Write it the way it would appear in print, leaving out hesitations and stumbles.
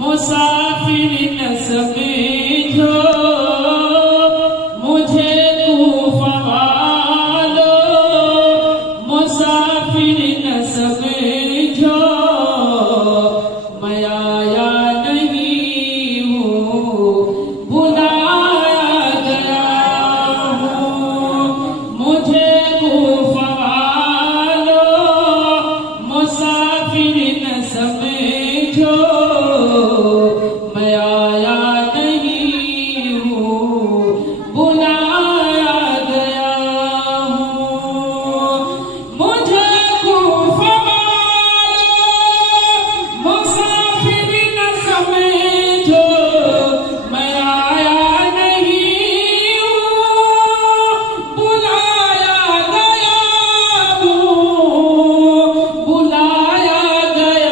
मुसाफिर न समझो मुझे तूफ़ा वालो, मुसाफिर न समझो मैं आया नहीं हूँ, बुलाया गया हूँ। मुझे तूफ़ा वालो, मुसाफिर न समझो